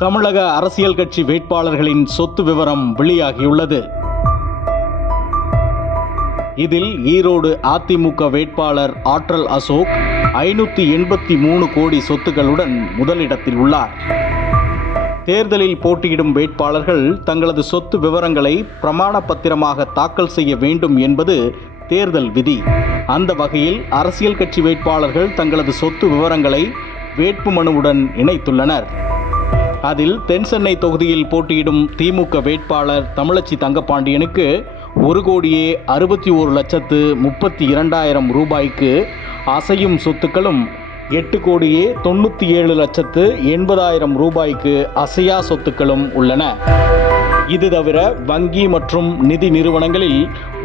தமிழக அரசியல் கட்சி வேட்பாளர்களின் சொத்து விவரம் வெளியாகியுள்ளது. இதில் ஈரோடு அதிமுக வேட்பாளர் ஆற்றல் அசோக் ஐநூற்றி எண்பத்தி மூணு கோடி சொத்துக்களுடன் முதலிடத்தில் உள்ளார். தேர்தலில் போட்டியிடும் வேட்பாளர்கள் தங்களது சொத்து விவரங்களை பிரமாண பத்திரமாக தாக்கல் செய்ய வேண்டும் என்பது தேர்தல் விதி. அந்த வகையில் அரசியல் கட்சி வேட்பாளர்கள் தங்களது சொத்து விவரங்களை வேட்புமனுவுடன் இணைத்துள்ளனர். அதில் தென்சென்னை தொகுதியில் போட்டியிடும் திமுக வேட்பாளர் தமிழச்சி தங்கப்பாண்டியனுக்கு ஒரு கோடியே அறுபத்தி ஒரு லட்சத்து முப்பத்தி இரண்டாயிரம் ரூபாய்க்கு அசையும் சொத்துக்களும் எட்டு கோடியே தொண்ணூற்றி ஏழு லட்சத்து எண்பதாயிரம் ரூபாய்க்கு அசையா சொத்துக்களும் உள்ளன. இது தவிர வங்கி மற்றும் நிதி நிறுவனங்களில்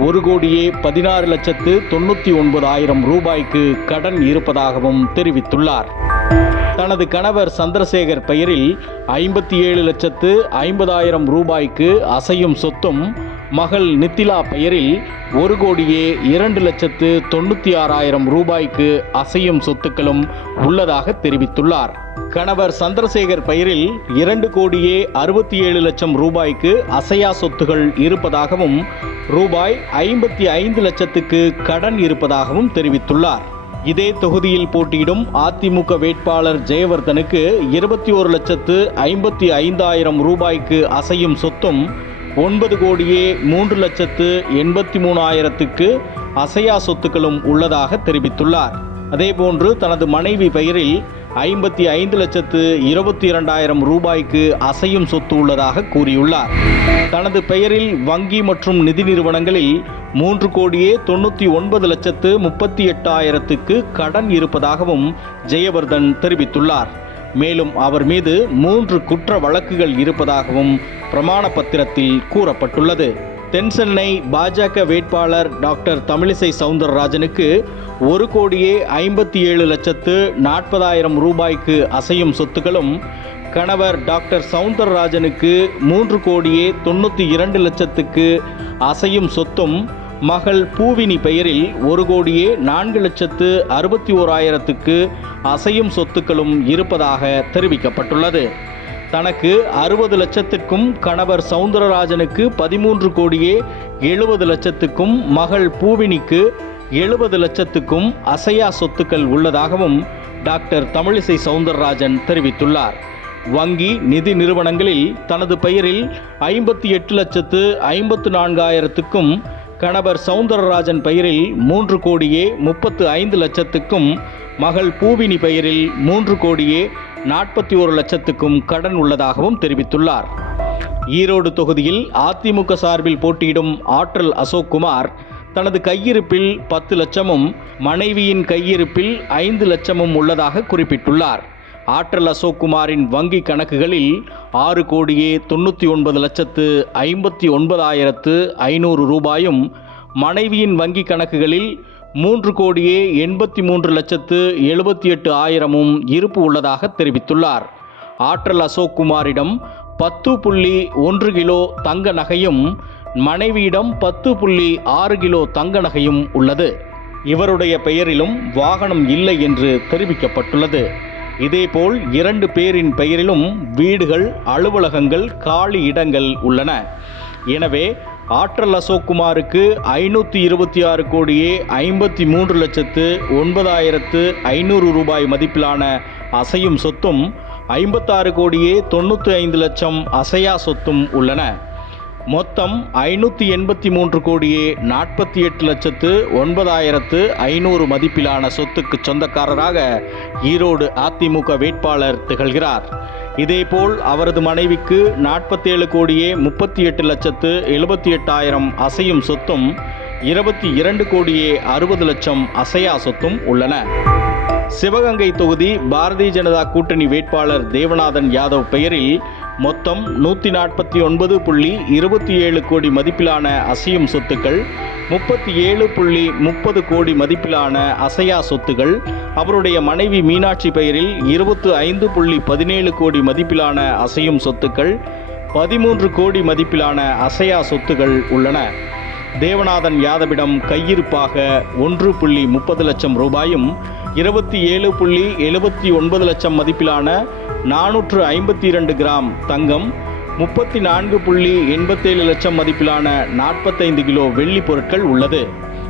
ஒரு கோடியே பதினாறு லட்சத்து தொண்ணூற்றி ஒன்பதாயிரம் ரூபாய்க்கு கடன் இருப்பதாகவும் தெரிவித்துள்ளார். தனது கணவர் சந்திரசேகர் பெயரில் ஐம்பத்தி ஏழு லட்சத்து ஐம்பதாயிரம் ரூபாய்க்கு அசையும் சொத்தும் மகள் நித்திலா பெயரில் ஒரு கோடியே இரண்டு லட்சத்து தொண்ணூற்றி ஆறாயிரம் ரூபாய்க்கு அசையும் சொத்துக்களும் உள்ளதாக தெரிவித்துள்ளார். கணவர் சந்திரசேகர் பெயரில் இரண்டு கோடியே அறுபத்தி ஏழு லட்சம் ரூபாய்க்கு அசையா சொத்துகள் இருப்பதாகவும் ரூபாய் ஐம்பத்தி ஐந்து லட்சத்துக்கு கடன் இருப்பதாகவும் தெரிவித்துள்ளார். இதே தொகுதியில் போட்டியிடும் அதிமுக வேட்பாளர் ஜெயவர்தனுக்கு இருபத்தி ஒரு லட்சத்து ஐம்பத்தி ஐந்தாயிரம் ரூபாய்க்கு அசையும் சொத்தும் ஒன்பது கோடியே மூன்று லட்சத்து எண்பத்தி மூணாயிரத்துக்கு அசையா சொத்துக்களும் உள்ளதாக தெரிவித்துள்ளார். அதேபோன்று தனது மனைவி பெயரில் ஐம்பத்தி ஐந்து லட்சத்து இருபத்தி இரண்டாயிரம் ரூபாய்க்கு அசையும் சொத்து உள்ளதாக கூறியுள்ளார். தனது பெயரில் வங்கி மற்றும் நிதி நிறுவனங்களில் மூன்று கோடியே தொண்ணூற்றி ஒன்பது லட்சத்து முப்பத்தி எட்டாயிரத்துக்கு கடன் இருப்பதாகவும் ஜெயவர்தன் தெரிவித்துள்ளார். மேலும் அவர் மீது மூன்று குற்ற வழக்குகள் இருப்பதாகவும் பிரமாண பத்திரத்தில் கூறப்பட்டுள்ளது. தென்சென்னை பாஜக வேட்பாளர் டாக்டர் தமிழிசை சவுந்தரராஜனுக்கு ஒரு கோடியே ஐம்பத்தி ஏழு லட்சத்து நாற்பதாயிரம் ரூபாய்க்கு அசையும் சொத்துக்களும் கணவர் டாக்டர் சவுந்தரராஜனுக்கு மூன்று கோடியே தொண்ணூற்றி இரண்டு லட்சத்துக்கு அசையும் சொத்தும் மகள் பூவினி பெயரில் ஒரு கோடியே நான்கு லட்சத்து அறுபத்தி ஓராயிரத்துக்கு அசையும் சொத்துக்களும் இருப்பதாக தெரிவிக்கப்பட்டுள்ளது. தனக்கு அறுபது லட்சத்திற்கும் கணவர் சவுந்தரராஜனுக்கு பதிமூன்று கோடியே எழுபது லட்சத்துக்கும் மகள் பூவினிக்கு எழுபது லட்சத்துக்கும் அசையா சொத்துக்கள் உள்ளதாகவும் டாக்டர் தமிழிசை சவுந்தரராஜன் தெரிவித்துள்ளார். வங்கி நிதி நிறுவனங்களில் தனது பெயரில் ஐம்பத்தி எட்டு லட்சத்து ஐம்பத்து நான்காயிரத்துக்கும் கணவர் சவுந்தரராஜன் பெயரில் மூன்று கோடியே முப்பத்து ஐந்து லட்சத்துக்கும் மகள் பூவினி பெயரில் மூன்று கோடியே நாற்பத்தி ஒரு லட்சத்துக்கும் கடன் உள்ளதாகவும் தெரிவித்துள்ளார். ஈரோடு தொகுதியில் அதிமுக சார்பில் போட்டியிடும் ஆற்றல் அசோக்குமார் தனது கையிருப்பில் பத்து லட்சமும் மனைவியின் கையிருப்பில் ஐந்து லட்சமும் உள்ளதாக குறிப்பிட்டுள்ளார். ஆற்றல் அசோக்குமாரின் வங்கி கணக்குகளில் ஆறு கோடியே தொண்ணூற்றி ஒன்பது லட்சத்து ஐம்பத்தி ஒன்பதாயிரத்து ஐநூறு ரூபாயும் மனைவியின் வங்கி கணக்குகளில் மூன்று கோடியே எண்பத்தி மூன்று லட்சத்து எழுபத்தி எட்டு ஆயிரமும் இருப்பு உள்ளதாக தெரிவித்துள்ளார். ஆற்றல் அசோக்குமாரிடம் பத்து புள்ளி ஒன்று கிலோ தங்க நகையும் மனைவியிடம் பத்து புள்ளி ஆறு கிலோ தங்க நகையும் உள்ளது. இவருடைய பெயரிலும் வாகனம் இல்லை என்று தெரிவிக்கப்பட்டுள்ளது. இதேபோல் இரண்டு பேரின் பெயரிலும் வீடுகள் அலுவலகங்கள் காலி இடங்கள் உள்ளன. எனவே ஆற்றல் அசோக்குமாருக்கு ஐநூற்றி இருபத்தி ஆறு கோடியே ஐம்பத்தி மூன்று லட்சத்து ஒன்பதாயிரத்து ஐநூறு ரூபாய் மதிப்பிலான அசையும் சொத்தும் ஐம்பத்தாறு கோடியே தொண்ணூற்றி ஐந்து லட்சம் அசையா சொத்தும் உள்ளன. மொத்தம் ஐநூற்றி எண்பத்தி மூன்று கோடியே நாற்பத்தி எட்டு லட்சத்து ஒன்பதாயிரத்து ஐநூறு மதிப்பிலான சொத்துக்கு சொந்தக்காரராக ஈரோடு அதிமுக வேட்பாளர் திகழ்கிறார். இதேபோல் அவரது மனைவிக்கு நாற்பத்தேழு கோடியே முப்பத்தி எட்டு லட்சத்து எழுபத்தி எட்டாயிரம் அசையும் சொத்தும் இருபத்தி இரண்டு கோடியே அறுபது லட்சம் அசையா சொத்தும் உள்ளன. சிவகங்கை தொகுதி பாரதிய ஜனதா கூட்டணி வேட்பாளர் தேவநாதன் யாதவ் பெயரில் மொத்தம் நூற்றி நாற்பத்தி ஒன்பது புள்ளி இருபத்தி ஏழு கோடி மதிப்பிலான அசையும் சொத்துக்கள் முப்பத்தி ஏழு புள்ளி முப்பது கோடி மதிப்பிலான அசையா சொத்துகள் அவருடைய மனைவி மீனாட்சி பெயரில் இருபத்து ஐந்து புள்ளி பதினேழு கோடி மதிப்பிலான அசையும் சொத்துக்கள் பதிமூன்று கோடி மதிப்பிலான அசையா சொத்துகள் உள்ளன. தேவநாதன் யாதவிடம் கையிருப்பாக ஒன்று புள்ளி முப்பது லட்சம் ரூபாயும் இருபத்தி ஏழு புள்ளி எழுபத்தி ஒன்பது லட்சம் மதிப்பிலான நானூற்று ஐம்பத்தி இரண்டு கிராம் தங்கம் முப்பத்தி நான்கு புள்ளி எண்பத்தேழு லட்சம் மதிப்பிலான நாற்பத்தைந்து கிலோ வெள்ளி பொருட்கள் உள்ளது.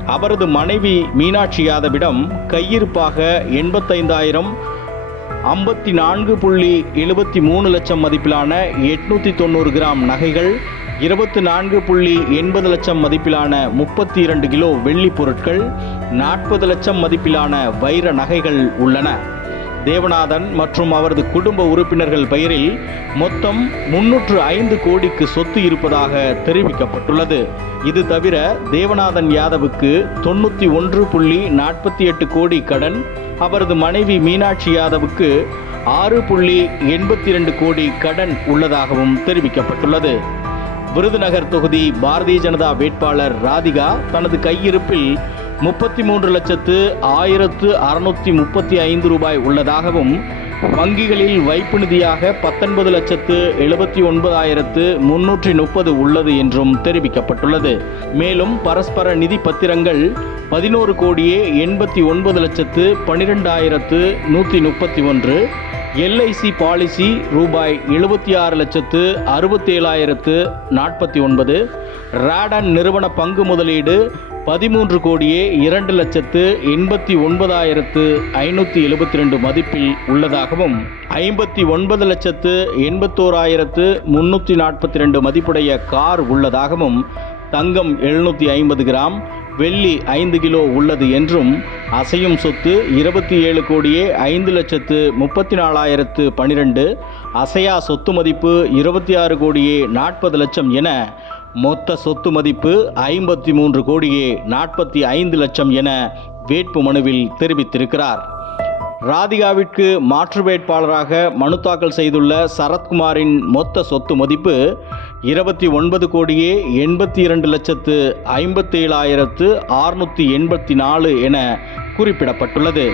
அவரது மனைவி மீனாட்சி யாதவிடம் கையிருப்பாக எண்பத்தைந்தாயிரம் ஐம்பத்தி நான்கு புள்ளி எழுபத்தி மூணு லட்சம் மதிப்பிலான எட்நூற்றி தொண்ணூறு கிராம் நகைகள் இருபத்தி நான்கு புள்ளி எண்பது லட்சம் மதிப்பிலான முப்பத்தி இரண்டு கிலோ வெள்ளி பொருட்கள் நாற்பது லட்சம் மதிப்பிலான வைர நகைகள் உள்ளன. தேவநாதன் மற்றும் அவரது குடும்ப உறுப்பினர்கள் பெயரில் மொத்தம் முன்னூற்று ஐந்து கோடிக்கு சொத்து இருப்பதாக தெரிவிக்கப்பட்டுள்ளது. இது தவிர தேவநாதன் யாதவுக்கு தொண்ணூற்றி ஒன்று புள்ளி நாற்பத்தி எட்டு கோடி கடன் அவரது மனைவி மீனாட்சி யாதவுக்கு ஆறு புள்ளி எண்பத்தி இரண்டு கோடி கடன் உள்ளதாகவும் தெரிவிக்கப்பட்டுள்ளது. விருதுநகர் தொகுதி பாரதிய ஜனதா வேட்பாளர் ராதிகா தனது கையிருப்பில் முப்பத்தி மூன்று லட்சத்து ஆயிரத்து அறுநூத்தி முப்பத்தி ஐந்து ரூபாய் உள்ளதாகவும் வங்கிகளில் வைப்பு நிதியாக பத்தொன்பது லட்சத்து எழுபத்தி ஒன்பதாயிரத்து முன்னூற்றி முப்பது உள்ளது என்றும் தெரிவிக்கப்பட்டுள்ளது. மேலும் பரஸ்பர நிதி பத்திரங்கள் பதினோரு கோடியே எண்பத்தி ஒன்பது லட்சத்து பனிரெண்டாயிரத்து நூற்றி முப்பத்தி ஒன்று எல்ஐசி பாலிசி ரூபாய் எழுபத்தி ஆறு லட்சத்து அறுபத்தேழாயிரத்து நாற்பத்தி ஒன்பது ராடன் நிறுவன பங்கு முதலீடு பதிமூன்று கோடியே இரண்டு லட்சத்து எண்பத்தி ஒன்பதாயிரத்து ஐநூற்றி எழுபத்தி ரெண்டு மதிப்பில் உள்ளதாகவும் ஐம்பத்தி ஒன்பது லட்சத்து எண்பத்தோராயிரத்து முன்னூற்றி நாற்பத்தி ரெண்டு மதிப்புடைய கார் உள்ளதாகவும் தங்கம் எழுநூற்றி ஐம்பது கிராம் வெள்ளி ஐந்து கிலோ உள்ளது என்றும் அசையும் சொத்து இருபத்தி ஏழு கோடியே ஐந்து லட்சத்து முப்பத்தி நாலாயிரத்து பனிரெண்டு அசையா சொத்து மதிப்பு இருபத்தி ஆறு கோடியே நாற்பது லட்சம் என மொத்த சொத்து மதிப்பு ஐம்பத்தி மூன்று கோடியே நாற்பத்தி ஐந்து லட்சம் என வேட்பு மனுவில் தெரிவித்திருக்கிறார். ராதிகாவிற்கு மாற்று வேட்பாளராக மனு தாக்கல் செய்துள்ள சரத்குமாரின் மொத்த சொத்து மதிப்பு இருபத்தி ஒன்பது கோடியே எண்பத்தி இரண்டு லட்சத்து ஐம்பத்தேழாயிரத்து அறுநூற்றி எண்பத்தி நாலு என குறிப்பிடப்பட்டுள்ளது.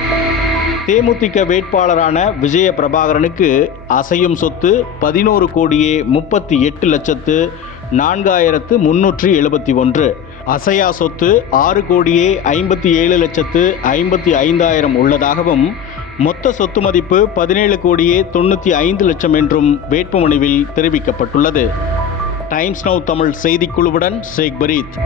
தேமுதிக வேட்பாளரான விஜய பிரபாகரனுக்கு அசையும் சொத்து பதினோரு கோடியே முப்பத்தி எட்டு லட்சத்து நான்காயிரத்து முன்னூற்றி எழுபத்தி ஒன்று. அசையா சொத்து ஆறு கோடியே ஐம்பத்தி ஏழு லட்சத்து ஐம்பத்தி ஐந்தாயிரம் உள்ளதாகவும் மொத்த சொத்து மதிப்பு பதினேழு கோடியே தொண்ணூற்றி ஐந்து லட்சம் என்றும் வேட்புமனுவில் தெரிவிக்கப்பட்டுள்ளது. டைம்ஸ் நவ் தமிழ் செய்திக்குழுவுடன் ஷேக் பரீத்.